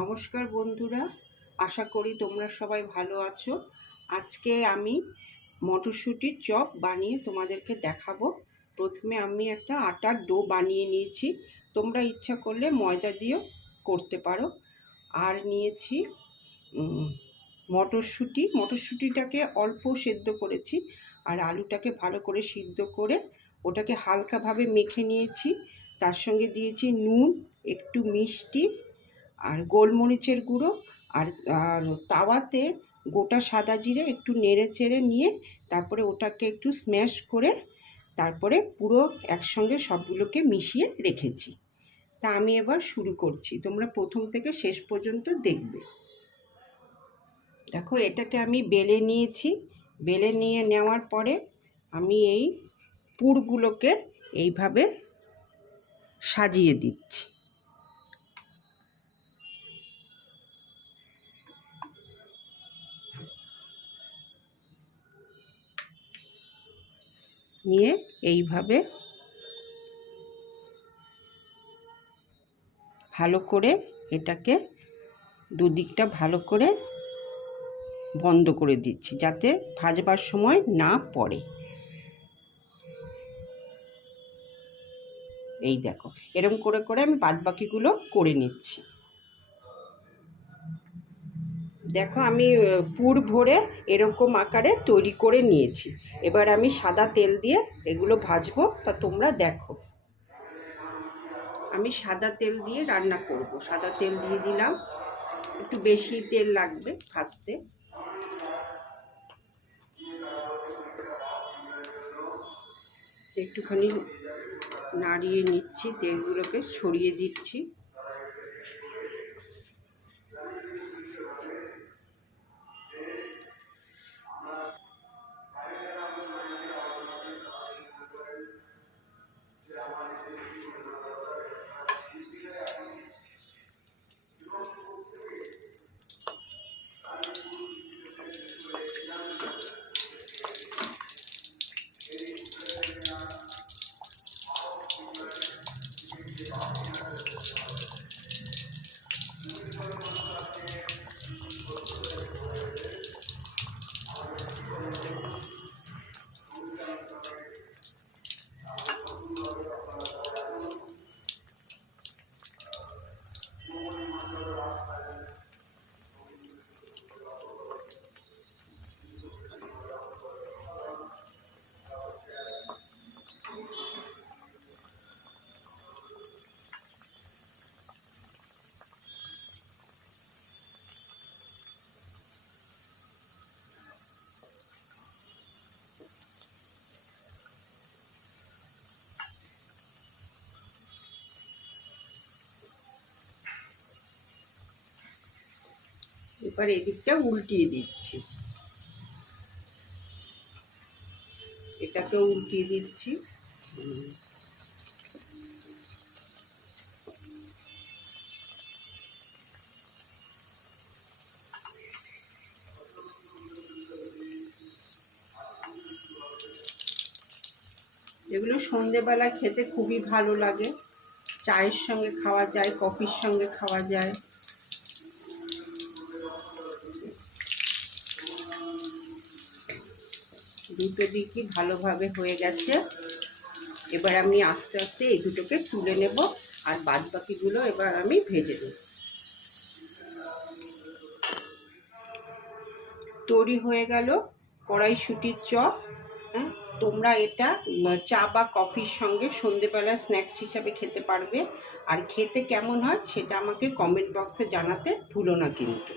নমস্কার বন্ধুরা, আশা করি তোমরা সবাই ভালো আছো। আজকে আমি মটরশুঁটির চপ বানিয়ে তোমাদেরকে দেখাবো। প্রথমে আমি একটা আটার ডো বানিয়ে নিয়েছি, তোমরা ইচ্ছা করলে ময়দা দিয়েও করতে পারো। আর নিয়েছি মটরশুঁটিটাকে অল্প সেদ্ধ করেছি, আর আলুটাকে ভালো করে সিদ্ধ করে ওটাকে হালকাভাবে মেখে নিয়েছি। তার সঙ্গে দিয়েছি নুন, একটু মিষ্টি আর গোলমরিচের গুঁড়ো, আর তাওয়াতে গোটা সাদা জিরে একটু নেড়ে চেড়ে নিয়ে তারপরে ওটাকে একটু স্ম্যাশ করে তারপরে পুরো একসঙ্গে সবগুলোকে মিশিয়ে রেখেছি। তা আমি এবার শুরু করছি, তোমরা প্রথম থেকে শেষ পর্যন্ত দেখবে। দেখো, এটাকে আমি বেলে নিয়েছি। বেলে নিয়ে নেওয়ার পরে আমি এই পুরগুলোকে এইভাবে সাজিয়ে দিচ্ছি। নিয়ে এইভাবে ভালো করে এটাকে দুদিকটা ভালো করে বন্ধ করে দিচ্ছি, যাতে ভাজবার সময় না পড়ে। এই দেখো, এরকম করে করে আমি বাদবাকিগুলো করে নিচ্ছি। দেখো, আমি পুর ভরে এরকম আকারে তৈরি করে নিয়েছি। এবার আমি সাদা তেল দিয়ে এগুলো ভাজবো, তা তোমরা দেখো। আমি সাদা তেল দিয়ে রান্না করব। সাদা তেল দিয়ে দিলাম, একটু বেশি তেল লাগবে ভাজতে। একটুখানি নাড়িয়ে নিচ্ছি, তেলগুলোকে ছড়িয়ে দিচ্ছি। এবার এদিকটা উল্টিয়ে দিচ্ছি, এটাকে উল্টিয়ে দিচ্ছি। এগুলো সন্ধেবেলা খেতে খুবই ভালো লাগে। চায়ের সঙ্গে খাওয়া যায়, কফির সঙ্গে খাওয়া যায়। দুটো দিকই ভালোভাবে হয়ে গেছে। এবার আমি আস্তে আস্তে এই দুটোকে তুলে নেব, আর বাদ বাকিগুলো এবার আমি ভেজে নেব। তৈরি হয়ে গেল কড়াইশুঁটির চপ। হ্যাঁ, তোমরা এটা চা বা কফির সঙ্গে সন্ধেবেলা স্ন্যাক্স হিসাবে খেতে পারবে। আর খেতে কেমন হয় সেটা আমাকে কমেন্ট বক্সে জানাতে ভুলো না কিন্তু।